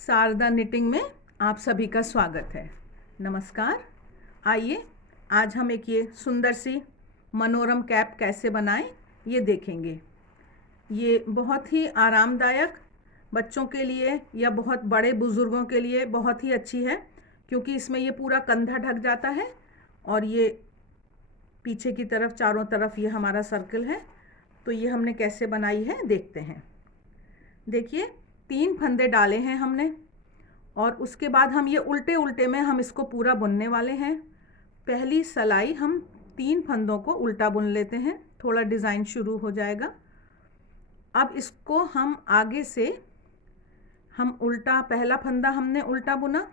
Sharda knitting में आप सभी का स्वागत है। नमस्कार। आइए आज हम एक ये सुंदर सी मनोरम कैप कैसे बनाएं ये देखेंगे। ये बहुत ही आरामदायक बच्चों के लिए या बहुत बड़े बुज़ुर्गों के लिए बहुत ही अच्छी है, क्योंकि इसमें ये पूरा कंधा ढक जाता है और ये पीछे की तरफ चारों तरफ ये हमारा सर्कल है। तो ये हमने कैसे बनाई है देखते हैं। देखिए 3 फंदे डाले हैं हमने और उसके बाद हम ये उल्टे उल्टे में हम इसको पूरा बुनने वाले हैं। पहली सलाई हम 3 फंदों को उल्टा बुन लेते हैं, थोड़ा डिज़ाइन शुरू हो जाएगा। अब इसको हम आगे से हम उल्टा, पहला फंदा हमने उल्टा बुना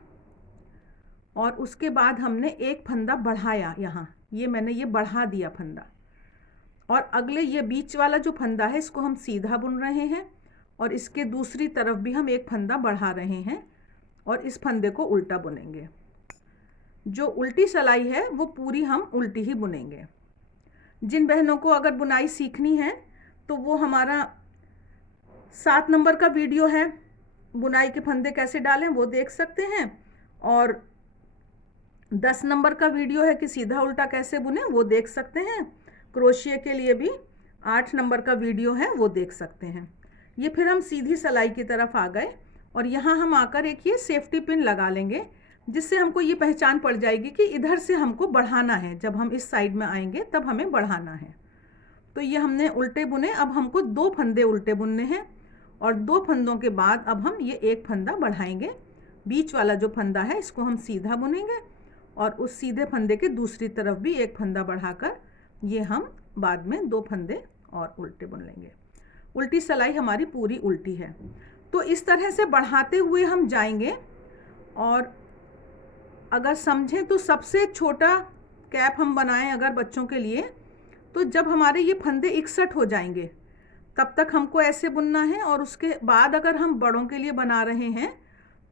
और उसके बाद हमने एक फंदा बढ़ाया, यहाँ ये मैंने ये बढ़ा दिया फंदा, और अगले ये बीच वाला जो फंदा है इसको हम सीधा बुन रहे हैं और इसके दूसरी तरफ भी हम एक फंदा बढ़ा रहे हैं और इस फंदे को उल्टा बुनेंगे। जो उल्टी सलाई है वो पूरी हम उल्टी ही बुनेंगे। जिन बहनों को अगर बुनाई सीखनी है तो वो हमारा 7 नंबर का वीडियो है, बुनाई के फंदे कैसे डालें, वो देख सकते हैं। और 10 नंबर का वीडियो है कि सीधा उल्टा कैसे बुने, वो देख सकते हैं। क्रोशिया के लिए भी 8 नंबर का वीडियो है, वो देख सकते हैं। ये फिर हम सीधी सलाई की तरफ आ गए और यहाँ हम आकर एक ये सेफ्टी पिन लगा लेंगे, जिससे हमको ये पहचान पड़ जाएगी कि इधर से हमको बढ़ाना है। जब हम इस साइड में आएंगे तब हमें बढ़ाना है। तो ये हमने उल्टे बुने। अब हमको 2 फंदे उल्टे बुनने हैं और 2 फंदों के बाद अब हम ये एक फंदा बढ़ाएंगे। बीच वाला जो फंदा है इसको हम सीधा बुनेंगे और उस सीधे फंदे के दूसरी तरफ भी एक फंदा बढ़ाकर ये हम बाद में 2 फंदे और उल्टे बुन लेंगे। उल्टी सलाई हमारी पूरी उल्टी है। तो इस तरह से बढ़ाते हुए हम जाएंगे। और अगर समझें तो सबसे छोटा कैप हम बनाएं अगर बच्चों के लिए, तो जब हमारे ये फंदे 61 हो जाएंगे तब तक हमको ऐसे बुनना है। और उसके बाद अगर हम बड़ों के लिए बना रहे हैं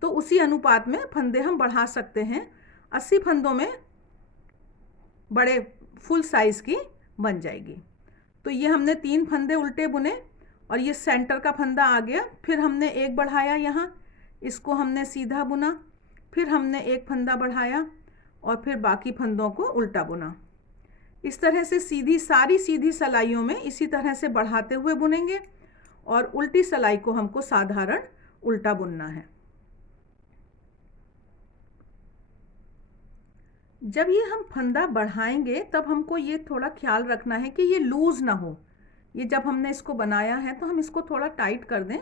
तो उसी अनुपात में फंदे हम बढ़ा सकते हैं। 80 फंदों में बड़े फुल साइज़ की बन जाएगी। तो ये हमने 3 फंदे उल्टे बुने और ये सेंटर का फंदा आ गया। फिर हमने एक बढ़ाया, यहाँ इसको हमने सीधा बुना, फिर हमने एक फंदा बढ़ाया और फिर बाकी फंदों को उल्टा बुना। इस तरह से सारी सीधी सलाइयों में इसी तरह से बढ़ाते हुए बुनेंगे और उल्टी सलाई को हमको साधारण उल्टा बुनना है। जब ये हम फंदा बढ़ाएंगे तब हमको ये थोड़ा ख्याल रखना है कि ये लूज़ ना हो। ये जब हमने इसको बनाया है तो हम इसको थोड़ा टाइट कर दें,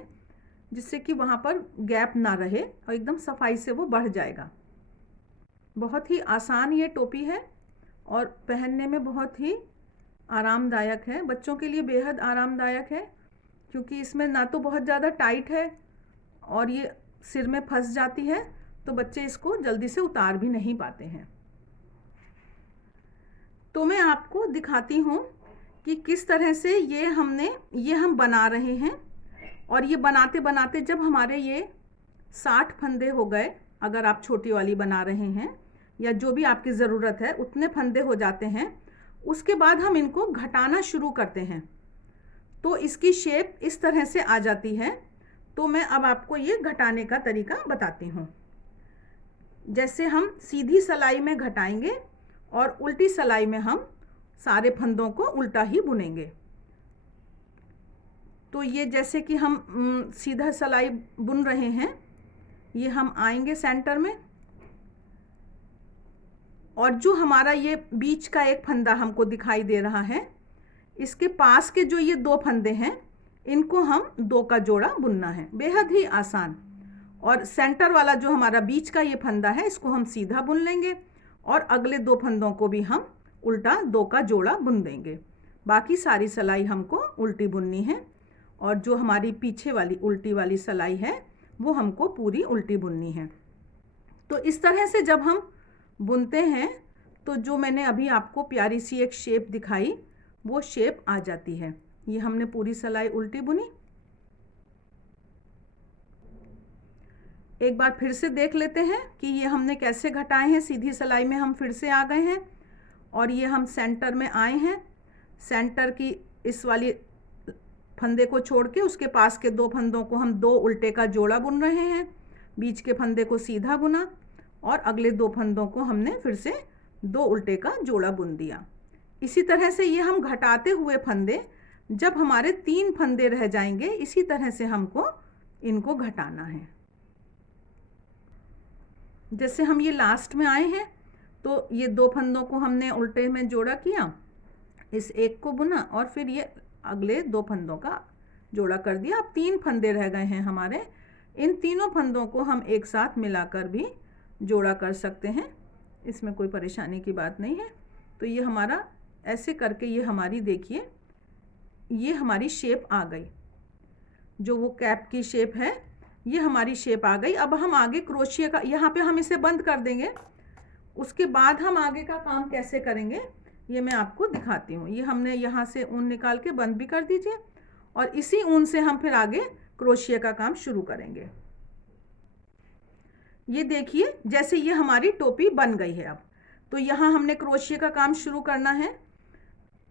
जिससे कि वहाँ पर गैप ना रहे और एकदम सफाई से वो बढ़ जाएगा। बहुत ही आसान ये टोपी है और पहनने में बहुत ही आरामदायक है। बच्चों के लिए बेहद आरामदायक है, क्योंकि इसमें ना तो बहुत ज़्यादा टाइट है और ये सिर में फंस जाती है, तो बच्चे इसको जल्दी से उतार भी नहीं पाते हैं। तो मैं आपको दिखाती हूँ कि किस तरह से ये हम बना रहे हैं। और ये बनाते बनाते जब हमारे ये 60 फंदे हो गए, अगर आप छोटी वाली बना रहे हैं या जो भी आपकी ज़रूरत है उतने फंदे हो जाते हैं, उसके बाद हम इनको घटाना शुरू करते हैं। तो इसकी शेप इस तरह से आ जाती है। तो मैं अब आपको ये घटाने का तरीका बताती हूँ। जैसे हम सीधी सलाई में घटाएंगे और उल्टी सलाई में हम सारे फंदों को उल्टा ही बुनेंगे। तो ये जैसे कि हम सीधा सलाई बुन रहे हैं, ये हम आएंगे सेंटर में और जो हमारा ये बीच का एक फंदा हमको दिखाई दे रहा है, इसके पास के जो ये 2 फंदे हैं इनको हम 2 का जोड़ा बुनना है। बेहद ही आसान। और सेंटर वाला जो हमारा बीच का ये फंदा है इसको हम सीधा बुन लेंगे और अगले 2 फंदों को भी हम उल्टा 2 का जोड़ा बुन देंगे। बाकी सारी सलाई हमको उल्टी बुननी है और जो हमारी पीछे वाली उल्टी वाली सलाई है वो हमको पूरी उल्टी बुननी है। तो इस तरह से जब हम बुनते हैं तो जो मैंने अभी आपको प्यारी सी एक शेप दिखाई, वो शेप आ जाती है। ये हमने पूरी सलाई उल्टी बुनी। एक बार फिर से देख लेते हैं कि ये हमने कैसे घटाए हैं। सीधी सलाई में हम फिर से आ गए हैं और ये हम सेंटर में आए हैं। सेंटर की इस वाली फंदे को छोड़ के उसके पास के 2 फंदों को हम 2 उल्टे का जोड़ा बुन रहे हैं। बीच के फंदे को सीधा बुना और अगले 2 फंदों को हमने फिर से 2 उल्टे का जोड़ा बुन दिया। इसी तरह से ये हम घटाते हुए फंदे, जब हमारे 3 फंदे रह जाएंगे, इसी तरह से हमको इनको घटाना है। जैसे हम ये लास्ट में आए हैं तो ये 2 फंदों को हमने उल्टे में जोड़ा किया, इस एक को बुना और फिर ये अगले 2 फंदों का जोड़ा कर दिया। अब 3 फंदे रह गए हैं हमारे। इन तीनों फंदों को हम एक साथ मिलाकर भी जोड़ा कर सकते हैं, इसमें कोई परेशानी की बात नहीं है। तो ये हमारा ऐसे करके ये हमारी देखिए ये हमारी शेप आ गई, जो वो कैप की शेप है ये हमारी शेप आ गई। अब हम आगे क्रोशिया का, यहाँ पे हम इसे बंद कर देंगे, उसके बाद हम आगे का काम कैसे करेंगे ये मैं आपको दिखाती हूँ। ये हमने यहाँ से ऊन निकाल के बंद भी कर दीजिए और इसी ऊन से हम फिर आगे क्रोशिया का काम शुरू करेंगे। ये देखिए जैसे ये हमारी टोपी बन गई है। अब तो यहाँ हमने क्रोशिया का काम शुरू करना है।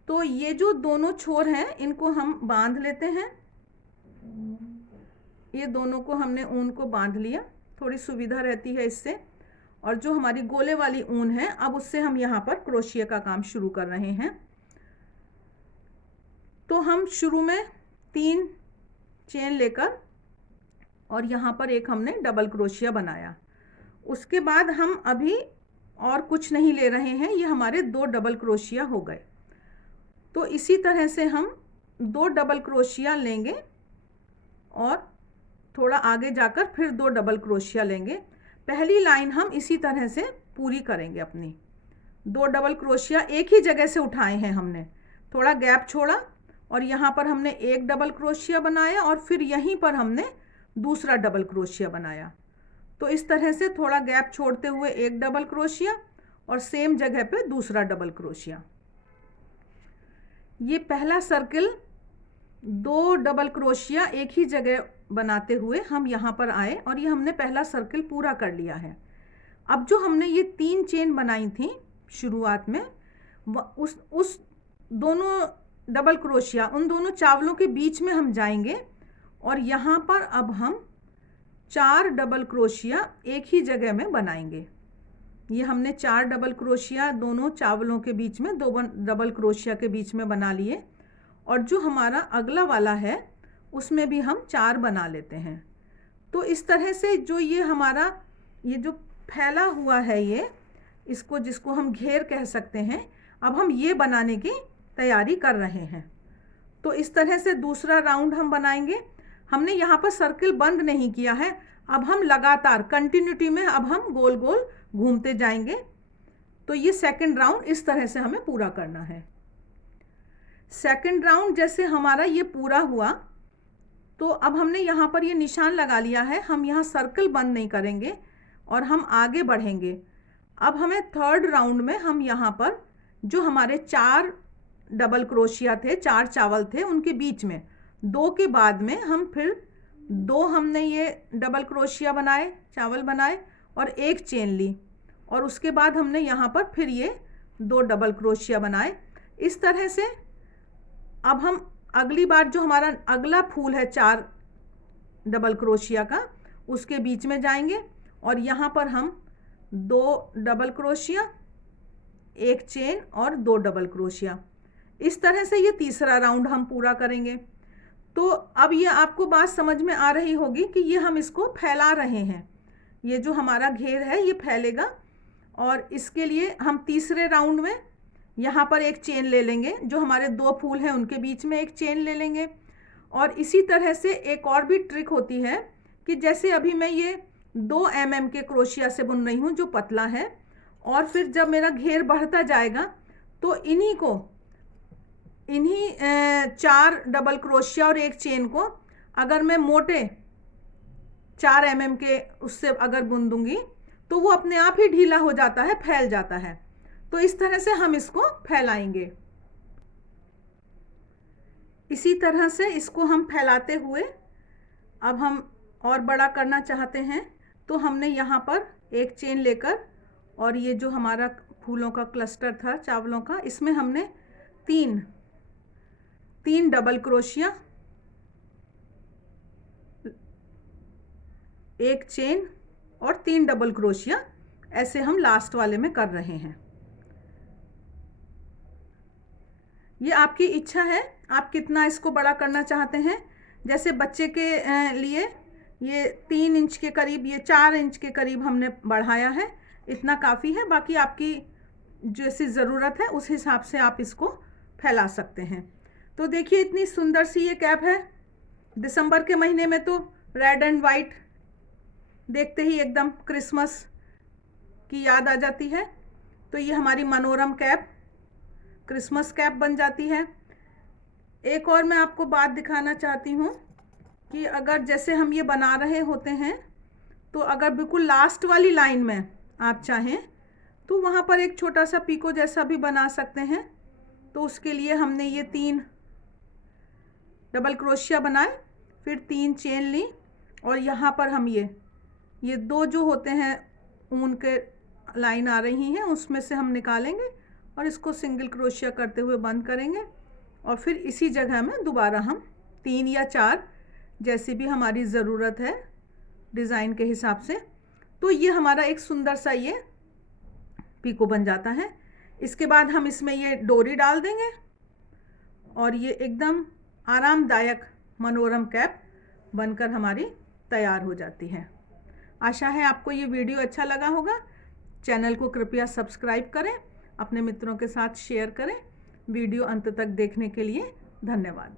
तो ये जो दोनों छोर हैं इनको हम बांध लेते हैं। ये दोनों को हमने ऊन को बांध लिया, थोड़ी सुविधा रहती है इससे। और जो हमारी गोले वाली ऊन है अब उससे हम यहाँ पर क्रोशिया का काम शुरू कर रहे हैं। तो हम शुरू में 3 चेन लेकर और यहाँ पर एक हमने डबल क्रोशिया बनाया। उसके बाद हम अभी और कुछ नहीं ले रहे हैं, ये हमारे 2 डबल क्रोशिया हो गए। तो इसी तरह से हम 2 डबल क्रोशिया लेंगे और थोड़ा आगे जाकर फिर 2 डबल क्रोशिया लेंगे। पहली लाइन हम इसी तरह से पूरी करेंगे अपनी। 2 डबल क्रोशिया एक ही जगह से उठाए हैं हमने, थोड़ा गैप छोड़ा और यहाँ पर हमने 1 डबल क्रोशिया बनाया और फिर यहीं पर हमने दूसरा डबल क्रोशिया बनाया। तो इस तरह से थोड़ा गैप छोड़ते हुए 1 डबल क्रोशिया और सेम जगह पे दूसरा डबल क्रोशिया। ये पहला सर्किल 2 डबल क्रोशिया एक ही जगह बनाते हुए हम यहाँ पर आए और ये हमने पहला सर्किल पूरा कर लिया है। अब जो हमने ये 3 चेन बनाई थी शुरुआत में, उस दोनों डबल क्रोशिया उन दोनों चावलों के बीच में हम जाएंगे और यहाँ पर अब हम 4 डबल क्रोशिया एक ही जगह में बनाएंगे। ये हमने 4 डबल क्रोशिया दोनों चावलों के बीच में, 2 डबल क्रोशिया के बीच में बना लिए और जो हमारा अगला वाला है उसमें भी हम 4 बना लेते हैं। तो इस तरह से जो ये हमारा ये जो फैला हुआ है ये, इसको जिसको हम घेर कह सकते हैं, अब हम ये बनाने की तैयारी कर रहे हैं। तो इस तरह से दूसरा राउंड हम बनाएंगे। हमने यहाँ पर सर्किल बंद नहीं किया है, अब हम लगातार कंटिन्यूटी में अब हम गोल गोल घूमते जाएंगे। तो ये सेकंड राउंड इस तरह से हमें पूरा करना है। सेकंड राउंड जैसे हमारा ये पूरा हुआ तो अब हमने यहाँ पर ये निशान लगा लिया है, हम यहाँ सर्कल बंद नहीं करेंगे और हम आगे बढ़ेंगे। अब हमें थर्ड राउंड में हम यहाँ पर जो हमारे 4 डबल क्रोशिया थे, 4 चावल थे, उनके बीच में 2 के बाद में हम फिर 2 हमने ये डबल क्रोशिया बनाए, चावल बनाए और 1 चेन ली और उसके बाद हमने यहाँ पर फिर ये 2 डबल क्रोशिया बनाए। इस तरह से अब हम अगली बार जो हमारा अगला फूल है 4 डबल क्रोशिया का, उसके बीच में जाएंगे और यहाँ पर हम 2 डबल क्रोशिया, 1 चेन और 2 डबल क्रोशिया। इस तरह से ये तीसरा राउंड हम पूरा करेंगे। तो अब ये आपको बात समझ में आ रही होगी कि ये हम इसको फैला रहे हैं, ये जो हमारा घेर है ये फैलेगा और इसके लिए हम तीसरे राउंड में यहाँ पर 1 चेन ले लेंगे, जो हमारे 2 फूल हैं उनके बीच में 1 चेन ले लेंगे। और इसी तरह से एक और भी ट्रिक होती है कि जैसे अभी मैं ये 2 mm के क्रोशिया से बुन रही हूँ जो पतला है, और फिर जब मेरा घेर बढ़ता जाएगा तो इन्हीं 4 डबल क्रोशिया और 1 चेन को अगर मैं मोटे 4 mm के उससे अगर बुन दूंगी तो वो अपने आप ही ढीला हो जाता है, फैल जाता है। तो इस तरह से हम इसको फैलाएंगे। इसी तरह से इसको हम फैलाते हुए अब हम और बड़ा करना चाहते हैं तो हमने यहाँ पर 1 चेन लेकर और ये जो हमारा फूलों का क्लस्टर था चावलों का, इसमें हमने 3 डबल क्रोशिया, एक चेन और 3 डबल क्रोशिया, ऐसे हम लास्ट वाले में कर रहे हैं। ये आपकी इच्छा है, आप कितना इसको बड़ा करना चाहते हैं। जैसे बच्चे के लिए ये 3 इंच के करीब, ये 4 इंच के करीब हमने बढ़ाया है, इतना काफ़ी है। बाकी आपकी जैसी ज़रूरत है उस हिसाब से आप इसको फैला सकते हैं। तो देखिए इतनी सुंदर सी ये कैप है। दिसंबर के महीने में तो रेड एंड वाइट देखते ही एकदम क्रिसमस की याद आ जाती है। तो ये हमारी मनोरम कैप क्रिसमस कैप बन जाती है। एक और मैं आपको बात दिखाना चाहती हूँ कि अगर जैसे हम ये बना रहे होते हैं, तो अगर बिल्कुल लास्ट वाली लाइन में आप चाहें तो वहाँ पर एक छोटा सा पीको जैसा भी बना सकते हैं। तो उसके लिए हमने ये 3 डबल क्रोशिया बनाए, फिर 3 चेन ली, और यहाँ पर हम ये 2 जो होते हैं ऊन के लाइन आ रही हैं, उसमें से हम निकालेंगे और इसको सिंगल क्रोशिया करते हुए बंद करेंगे। और फिर इसी जगह में दोबारा हम 3 या 4, जैसी भी हमारी ज़रूरत है डिज़ाइन के हिसाब से। तो ये हमारा एक सुंदर सा ये पीको बन जाता है। इसके बाद हम इसमें ये डोरी डाल देंगे और ये एकदम आरामदायक मनोरम कैप बनकर हमारी तैयार हो जाती है। आशा है आपको ये वीडियो अच्छा लगा होगा। चैनल को कृपया सब्सक्राइब करें, अपने मित्रों के साथ शेयर करें। वीडियो अंत तक देखने के लिए धन्यवाद।